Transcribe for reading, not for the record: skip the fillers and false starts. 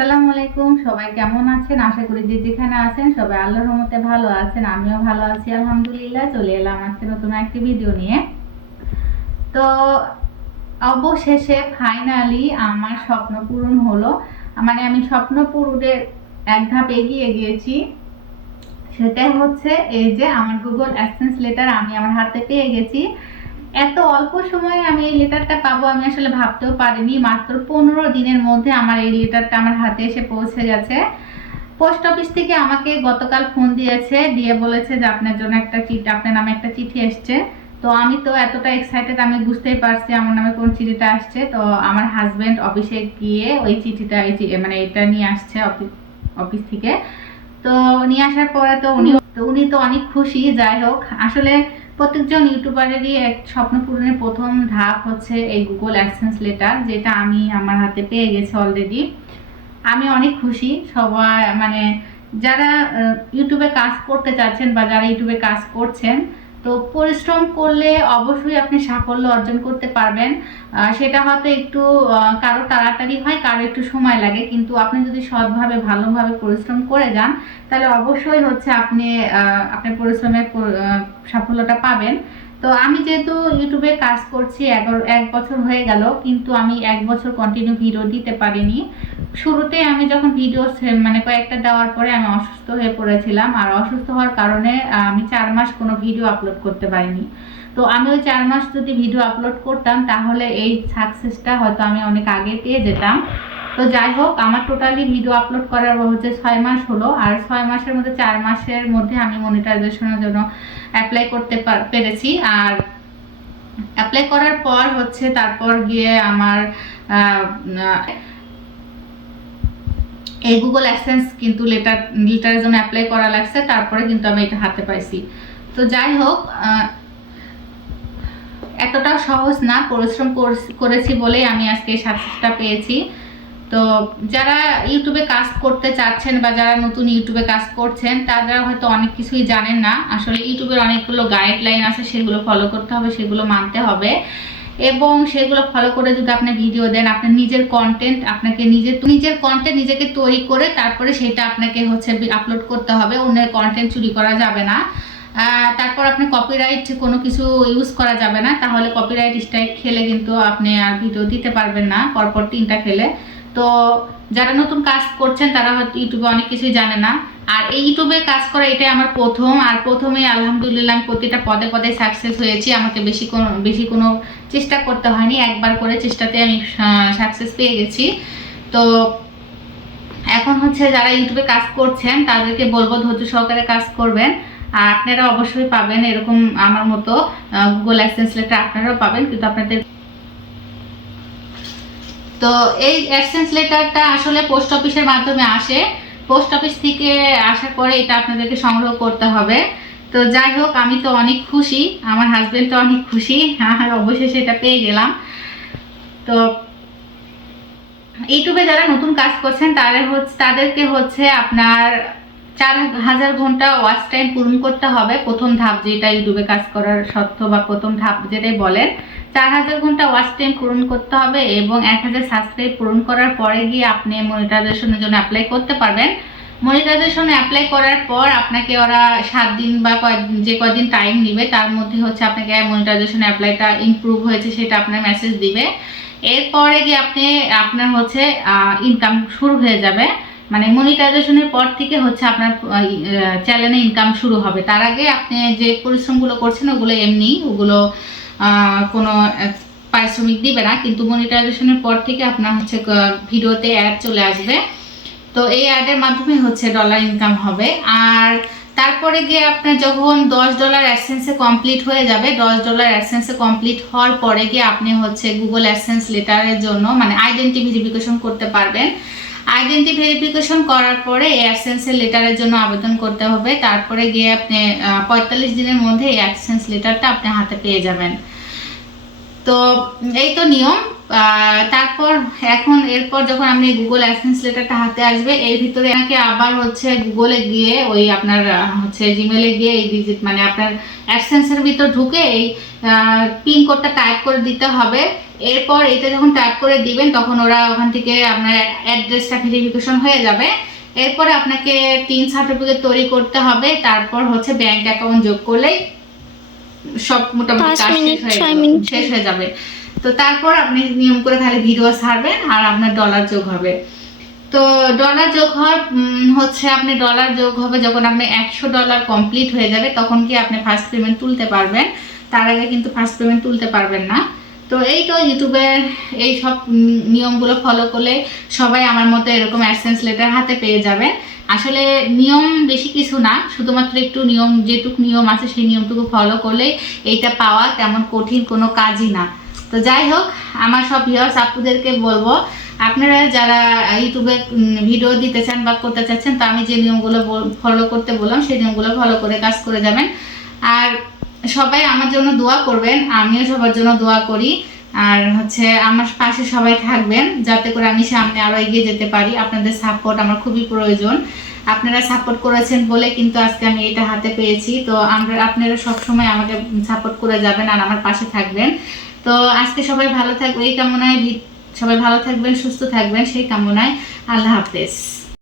আসসালামু আলাইকুম। সবাই কেমন আছেন? আশা করি যে যেখানে আছেন সবাই আল্লাহর রহমতে ভালো আছেন। আমিও ভালো আছি আলহামদুলিল্লাহ। চলে এলাম আজকে নতুন একটি ভিডিও নিয়ে। তো অবশেষে ফাইনালি আমার স্বপ্ন পূরণ হলো। মানে আমি স্বপ্ন পূরণের এক ধাপ এগিয়ে গিয়েছি। সেটাই হচ্ছে এই যে আমার গুগল অ্যাডসেন্স লেটার আমি আমার হাতে পেয়ে গেছি। এত অল্প সময়ে আমি এই লেটারটা পাবো আমি আসলে ভাবতেও পারিনি। মাত্র 15 দিনের মধ্যে আমার এই লেটারটা আমার হাতে এসে পৌঁছে গেছে। পোস্ট অফিস থেকে আমাকে গতকাল ফোন দিয়েছে, দিয়ে বলেছে যে আপনার জন্য একটা চিঠি, আপনার নামে একটা চিঠি এসছে। তো আমি তো এতটা এক্সাইটেড, আমি বুঝতেই পারছি আমার নামে কোন চিঠিটা আসছে। তো আমার হাজবেন্ড অফিসে গিয়ে ওই চিঠিটা মানে এটা নিয়ে আসছে অফিস থেকে। তো নিয়ে আসার পরে তো উনি তো অনেক খুশি। যাই হোক, আসলে প্রত্যেকজন ইউটিউবারেরই এক স্বপ্ন পূরণের প্রথম ধাপ হচ্ছে এই গুগল অ্যাডসেন্স লেটার, যেটা আমি আমার হাতে পেয়ে গেছি অলরেডি। আমি অনেক খুশি। সবাই মানে যারা ইউটিউবে কাজ করতে চাচ্ছেন বা যারা ইউটিউবে কাজ করছেন, তো পরিশ্রম করলে অবশ্যই আপনি সাফল্য অর্জন করতে পারবেন। সেটা হয়তো একটু কারো তাড়াতাড়ি হয়, কারো একটু সময় লাগে, কিন্তু আপনি যদি সৎভাবে ভালোভাবে পরিশ্রম করে যান তাহলে অবশ্যই হচ্ছে আপনি আপনার পরিশ্রমের সাফল্যটা পাবেন। তো আমি যেহেতু ইউটিউবে কাজ করছি 1 বছর হয়ে গেল, কিন্তু আমি 1 বছর কন্টিনিউ ভিডিও দিতে পারিনি। শুরুতে আমি যখন ভিডিও মানে কয়েকটা দেওয়ার পরে আমি অসুস্থ হয়ে পড়েছিলাম, আর অসুস্থ হওয়ার কারণে আমি 4 মাস কোনো ভিডিও আপলোড করতে পারিনি। তো আমি ওই 4 মাস যদি ভিডিও আপলোড করতাম তাহলে এই সাকসেসটা হয়তো আমি অনেক আগে পেয়ে যেতাম। তো যাই হোক, আমার টোটালি ভিডিও আপলোড করার হচ্ছে 6 মাস হলো, আর 6 মাসের মধ্যে 4 মাসের মধ্যে আমি মনিটাইজেশনের জন্য অ্যাপ্লাই করতে পেরেছি। আর অ্যাপ্লাই করার পর হচ্ছে তারপর গিয়ে আমার এই গুগল অ্যাডসেন্স কিন্তু লেটারের জন্য অ্যাপ্লাই করা লাগছে, তারপরে কিন্তু আমি এটা হাতে পাইছি। তো যাই হোক, এতটা সহজ না, পরিশ্রম করেছি বলেই আমি আজকে এই সাকসেসটা পেয়েছি। তো যারা ইউটিউবে কাজ করতে চাচ্ছেন বা যারা নতুন ইউটিউবে কাজ করছেন তারা হয়তো অনেক কিছুই জানেন না। আসলে ইউটিউবের অনেকগুলো গাইডলাইন আছে, সেগুলো ফলো করতে হবে, সেগুলো মানতে হবে, এবং সেগুলো ফলো করে যদি আপনি ভিডিও দেন, আপনার নিজের কন্টেন্ট আপনাকে নিজের কন্টেন্ট নিজেকে তৈরি করে তারপরে সেটা আপনাকে হচ্ছে আপলোড করতে হবে। অন্যের কন্টেন্ট চুরি করা যাবে না। তারপর আপনি কপিরাইট কোনো কিছু ইউজ করা যাবে না, তাহলে কপিরাইট স্ট্রাইক খেলে কিন্তু আপনি আর ভিডিও দিতে পারবেন না পরপর 3টা খেলে। তো যারা নতুন কাজ করছেন তারা হয়তো ইউটিউবে অনেক কিছুই জানে না, আর এই ইউটিউবে কাজ করা এটাই আমার প্রথম। আর প্রথমে আলহামদুলিল্লাহ আমি প্রতিটা পদে পদে সাকসেস হয়েছি। আমাকে বেশি কোনো চেষ্টা করতে হয়নি, একবার করে চেষ্টাতে আমি সাকসেস পেয়ে গেছি। তো এখন হচ্ছে যারা ইউটিউবে কাজ করছেন তাদেরকে বলবো ধৈর্য সহকারে কাজ করবেন, আর আপনারা অবশ্যই পাবেন এরকম আমার মতো গুগল অ্যাডসেন্স লেটার আপনারাও পাবেন। কিন্তু আপনাদের তো এই অ্যাডসেন্স লেটারটা আসলে পোস্ট অফিসের মাধ্যমে আসে। পোস্ট অফিস থেকে আসার পরে এটা আপনাদেরকে সংগ্রহ করতে হবে। তো যাই হোক, আমি তো অনেক খুশি, আমার হাজবেন্ড তো অনেক খুশি, অবশেষে এটা পেয়ে গেলাম। তো ইউটিউবে যারা নতুন কাজ করছেন তাদেরকে হচ্ছে আপনার 4000 ঘন্টা ওয়াচ টাইম পূরণ করতে হবে। প্রথম ধাপ যেটা ইউটিউবে কাজ করার শর্ত বা প্রথম ধাপ যেটাই বলেন, 4000 ঘন্টা ওয়াচ টাইম পূরণ করতে হবে, এবং 1000 সাবস্ক্রাইব পূরণ করার পরে গিয়ে আপনি মনিটাইজেশনের জন্য অ্যাপ্লাই করতে পারবেন। মনিটাইজেশন অ্যাপ্লাই করার পর আপনাকে ওরা 7 দিন বা যে কয়দিন টাইম নিবে তার মধ্যে হচ্ছে আপনাকে মনিটাইজেশন অ্যাপ্লাইটা ইমপ্রুভ হয়েছে সেটা আপনার মেসেজ দিবে। এরপরে গিয়ে আপনার হচ্ছে ইনকাম শুরু হয়ে যাবে। মানে মনিটাইজেশনের পর থেকে হচ্ছে আপনার চ্যানেলে ইনকাম শুরু হবে। তার আগে আপনি যে পরিশ্রমগুলো করছেন ওগুলো এমনি, ওগুলো কোনো পারিশ্রমিক দিবে না, কিন্তু মনিটাইজেশনের পর থেকে আপনার হচ্ছে ভিডিওতে অ্যাড চলে আসবে। তো এই অ্যাডের মাধ্যমে হচ্ছে ডলার ইনকাম হবে। আর তারপরে গিয়ে আপনার যখন $10 অ্যাডসেন্সে কমপ্লিট হয়ে যাবে, $10 অ্যাডসেন্সে কমপ্লিট হওয়ার পরে গিয়ে আপনি হচ্ছে গুগল অ্যাডসেন্স লেটারের জন্য মানে আইডেন্টি ভেরিফিকেশন করতে পারবেন। আইডেন্টি ভেরিফিকেশন করার পরে অ্যাডসেন্সের লেটারের জন্য আবেদন করতে হবে। তারপরে গিয়ে আপনি 45 দিনের মধ্যে এই অ্যাডসেন্স লেটারটা আপনি হাতে পেয়ে যাবেন। তো এই তো নিয়ম। তারপর এরপর যখন আপনি গুগল অ্যাডসেন্স লেটারটা হাতে আসবে, এর ভিতরে আপনাকে আবার হচ্ছে গুগলে গিয়ে ওই আপনার হচ্ছে জিমেলে গিয়ে এই ডিজিট মানে আপনার অ্যাডসেন্সের ভিতর ঢুকে এই পিন কোডটা টাইপ করে দিতে হবে। এরপর এটা যখন টাইপ করে দিবেন তখন ওরা ওখান থেকে আপনার অ্যাড্রেসটা ভেরিফিকেশন হয়ে যাবে। এরপরে আপনাকে 3 সার্টিফিকেট তৈরি করতে হবে, তারপর হচ্ছে ব্যাংক অ্যাকাউন্ট যোগ করলেই সব মোটামুটি কাজ শেষ হয়ে যাবে। তো তারপর আপনি নিয়ম করে খালি ভিডিও ছাড়বেন আর আপনার ডলার যোগ হবে। তো ডলার যোগ হওয়ার হচ্ছে আপনি ডলার যোগ হবে যখন আপনি $100 কমপ্লিট হয়ে যাবে, তখন কি আপনি ফার্স্ট পেমেন্ট তুলতে পারবেন, তার আগে কিন্তু ফার্স্ট পেমেন্ট তুলতে পারবেন না। তো এই তো ইউটিউবের এই সব নিয়মগুলো ফলো করলে সবাই আমার মতো এরকম অ্যাডসেন্স লেটার হাতে পেয়ে যাবে। আসলে নিয়ম বেশি কিছু না, শুধুমাত্র একটু নিয়ম, যেটুকু নিয়ম আছে সেই নিয়মটুকু ফলো করলেই এইটা পাওয়া তেমন কঠিন কোনো কাজই না। তো যাই হোক, আমার সব ভিউয়ার্স আপুদেরকে বলবো, আপনারা যারা ইউটিউবে ভিডিও দিতে চান বা করতে চাচ্ছেন, তো আমি যে নিয়মগুলো ফলো করতে বললাম সেই নিয়মগুলো ফলো করে কাজ করে যাবেন। আর সবাই আমার জন্য দোয়া করবেন, আমিও সবার জন্য দোয়া করি। আর হচ্ছে আমার পাশে সবাই থাকবেন যাতে করে আমি সামনে আরো এগিয়ে যেতে পারি। আপনাদের সাপোর্ট আমার খুবই প্রয়োজন। আপনারা সাপোর্ট করেছেন বলে কিন্তু আজকে আমি এটা হাতে পেয়েছি। তো আপনারা সবসময় আমাকে সাপোর্ট করে যাবেন আর আমার পাশে থাকবেন। তো আজকে সবাই ভালো থাকবে এই কামনায়, সবাই ভালো থাকবেন, সুস্থ থাকবেন সেই কামনায়। আল্লাহ হাফেজ।